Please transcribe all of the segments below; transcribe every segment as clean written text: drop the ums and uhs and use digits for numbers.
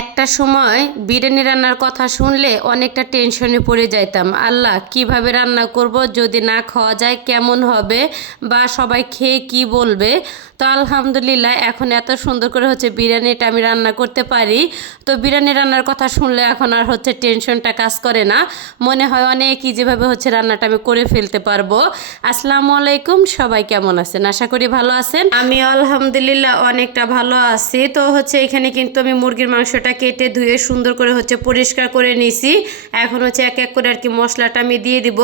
একটা সময় বিরিয়ানি রান্নার কথা শুনলে অনেকটা টেনশনে পড়ে যাইতাম। আল্লাহ, কিভাবে রান্না করব, যদি না খাওয়া যায় কেমন হবে বা সবাই খেয়ে কি বলবে। তো আলহামদুলিল্লাহ এখন এত সুন্দর করে বিরিয়ানিটা আমি রান্না করতে পারি। তো বিরিয়ানি রান্নার কথা শুনলে এখন আর টেনশনটা কাজ করে না, মনে হয় অনেক ইজিভাবে রান্নাটা আমি করে ফেলতে পারবো। আসসালামু আলাইকুম, সবাই কেমন আছেন? আশা করি ভালো আছেন। আমি আলহামদুলিল্লাহ অনেকটা ভালো আছি। তো এখানে কিন্তু আমি মুরগির মাংসটা কেটে ধুয়ে সুন্দর করে পরিষ্কার করে নিছি। এখন এক এক করে মশলাটা আমি দিয়ে দিব।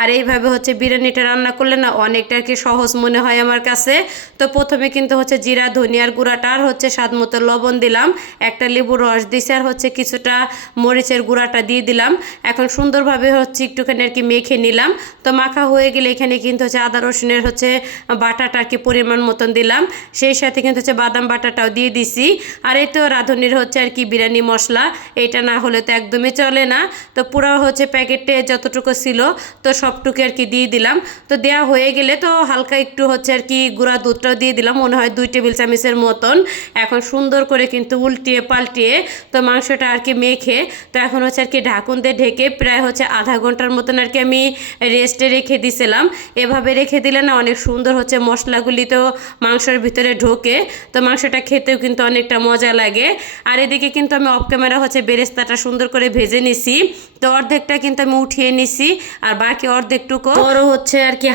আর এইভাবে বিরিয়ানিটা রান্না করলে না অনেকটা সহজ মনে হয় আমার কাছে। তো প্রথমে কিন্তু জিরা ধনিয়ার গুঁড়াটা আর স্বাদ মতো লবণ দিলাম, একটা লেবুর রস দিছি, আর কিছুটা মরিচের গুঁড়াটা দিয়ে দিলাম। এখন সুন্দরভাবে একটুখানি মেখে নিলাম। তো মাখা হয়ে গেলে এখানে কিন্তু আদা রসুনের বাটাটা পরিমাণ মতন দিলাম, সেই সাথে কিন্তু বাদাম বাটাটাও দিয়ে দিছি। আর এই তো রাঁধুনির বিরিয়ানি মশলা, এটা না হলে তো একদমই চলে না। তো পুরো প্যাকেটে যতটুকু ছিল তো সবটুকু দিয়ে দিলাম। তো দেওয়া হয়ে গেলে তো হালকা একটু গুঁড়া দুধটাও দিয়ে দিলাম, মনে হয় 2 টেবিল চামচের মতন। এখন সুন্দর করে কিন্তু উল্টিয়ে পাল্টিয়ে তো মাংসটা মেখে তো এখন ঢাকুন দিয়ে ঢেকে প্রায় আধা ঘন্টার মতন আমি রেস্টে রেখে দিছিলাম। এভাবে রেখে দিলে না অনেক সুন্দর মশলাগুলি তো মাংসের ভিতরে ঢোকে, তো মাংসটা খেতেও কিন্তু অনেকটা মজা লাগে। আর এদিকে কিন্তু আমি অফ ক্যামেরা বেরেস্তাটা সুন্দর করে ভেজে নিছি। তো অর্ধেকটা কিন্তু আমি উঠিয়ে নিছি, আর বাকি অর্ধেকটুকু বড়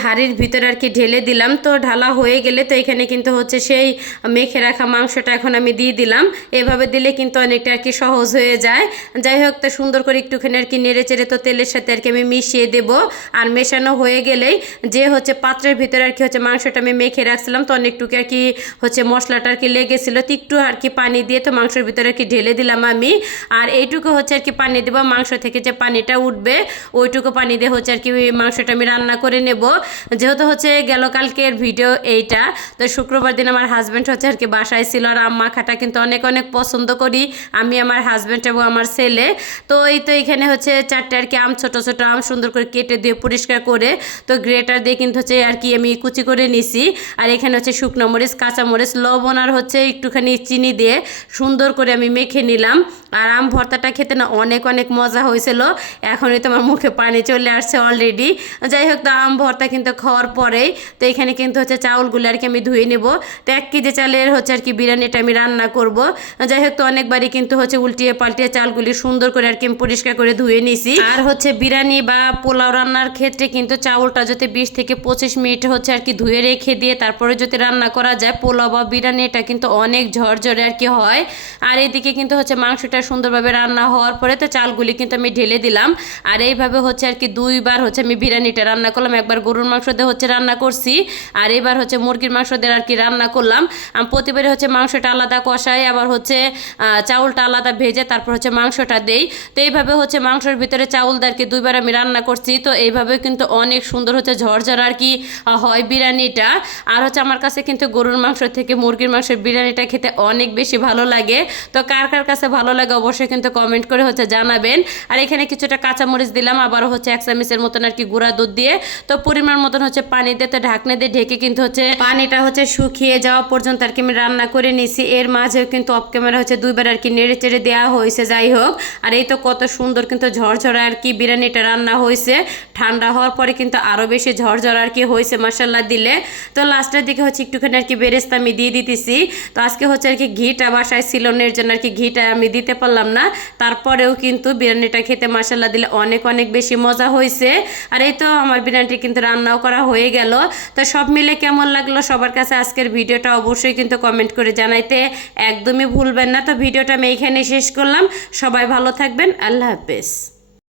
হাঁড়ির ভিতরে ঢেলে দিলাম। তো ঢালা হয়ে গেলে তো এখানে কিন্তু সেই মেখে রাখা মাংসটা এখন আমি দিয়ে দিলাম। এভাবে দিলে কিন্তু অনেকটা সহজ হয়ে যায়। যাই হোক, তো সুন্দর করে একটুখানি নেড়ে চেড়ে তো তেলের সাথে আমি মিশিয়ে দেব। আর মেশানো হয়ে গেলেই যে পাত্রের ভিতরে মাংসটা আমি মেখে রাখছিলাম, তো অনেকটুকু মশলাটা লেগেছিল, তো একটু পানি দিয়ে তো মাংসের ভিতরে ঢেলে দিলাম আমি। আর এইটুকু পানি দেব, মাংস থেকে যে পানিটা উঠবে ওইটুকু পানি দিয়ে মাংসটা আমি রান্না করে নেব। যেহেতু গেল কালকের ভিডিও এইটা, তো শুক্রবার দিন আমার হাজব্যান্ড বাসায় ছিল। আর আম মাখাটা কিন্তু অনেক অনেক পছন্দ করি আমি, আমার হাজব্যান্ড এবং আমার ছেলে। তো এই তো এখানে 4টে আম, ছোট ছোট আম সুন্দর করে কেটে দিয়ে পরিষ্কার করে তো গ্রেটার দিয়ে কিন্তু আমি কুচি করে নিছি। আর এখানে শুকনো মরিচ, কাঁচা মরিচ, লবণ আর একটুখানি চিনি দিয়ে সুন্দর করে আমি মেখে নিলাম। আর আম ভর্তাটা খেতে না অনেক অনেক মজা হয়েছিল। এখনই তো আমার মুখে পানি চলে আসছে অলরেডি। যাই হোক, তো আম ভর্তা কিন্তু খাওয়ার পরেই তো এখানে কিন্তু চাউলগুলো আমি ধুয়ে নেব। তো 1 কেজি চালের বিরিয়ানিটা আমি রান্না করব। যাই হোক, তো অনেকবারই কিন্তু উল্টিয়ে পাল্টিয়ে চালগুলি সুন্দর করে আমি পরিষ্কার করে ধুয়ে নিছি। আর বিরিয়ানি বা পোলাও রান্নার ক্ষেত্রে কিন্তু চাউলটা যদি 20 থেকে 25 মিনিট ধুয়ে রেখে দিয়ে তারপরে যদি রান্না করা যায়, পোলাও বা বিরিয়ানি এটা কিন্তু অনেক ঝরঝরে হয়। আর এদিকে কিন্তু মাংসটা সুন্দরভাবে রান্না হওয়ার পরে তো চালগুলি কিন্তু আমি ঢেলে দিলাম। আর এইভাবে 2বার আমি বিরিয়ানিটা রান্না করলাম। একবার গরুর মাংস দিয়ে রান্না করছি, আর এবার মুরগির মাংস দিয়ে রান্না করলাম। আমি প্রতিবারে মাংসটা আলাদা কষাই, আবার চাউলটা আলাদা ভেজে তারপর মাংসটা দেই। তো এইভাবে মাংসের ভিতরে চাউল দিয়ে 2বার আমি রান্না করছি। তো এইভাবে কিন্তু অনেক সুন্দর ঝরঝর হয় বিরিয়ানিটা। আর আমার কাছে কিন্তু গরুর মাংস থেকে মুরগির মাংসের বিরিয়ানিটা খেতে অনেক বেশি ভালো লাগে। তো কার কার কাছে ভালো লাগে অবশ্যই কিন্তু কমেন্ট করে জানাবেন। আর এখানে কিছুটা কাঁচামরিচ দিলাম, আবার 1 চামচের মতন গুঁড়া দুধ দিয়ে তো পরিমাণ মতন পানি দিয়ে তো ঢাকনা দিয়ে ঢেকে কিন্তু পানিটা শুকিয়ে যাওয়া পর্যন্ত আমি রান্না করে নিছি। এর মাঝেও কিন্তু অফ ক্যামেরা 2বার নেড়ে চেড়ে দেওয়া হয়েছে। যাই হোক, আর এই তো কত সুন্দর কিন্তু ঝরঝরা বিরিয়ানিটা রান্না হয়েছে। ঠান্ডা হওয়ার পরে কিন্তু আরও বেশি ঝরঝরা হয়েছে মশলা দিলে। তো লাস্টের দিকে একটুখানি বেরেস্তা আমি দিয়ে দিতেছি। তো আজকে ঘিটা বাসায় ছিল না, এর জন্য ঘিটা আমি দিতে পারলাম না। তারপরেও কিন্তু বিরিয়ানিটা খেতে মশলা দিলে অনেক অনেক বেশি মজা হয়েছে। আর এই তো আমার বিরিয়ানিটি কিন্তু রান্নাও করা হয়ে গেল। তো সব মিলে কেমন লাগলো সবার কাছে আজকের ভিডিওটা অবশ্যই কিন্তু কমেন্ট করে জানাইতে একদমই ভুলবেন না। তো ভিডিওটা আমি এইখানে শেষ করলাম। সবাই ভালো থাকবেন, আল্লাহ হাফেজ।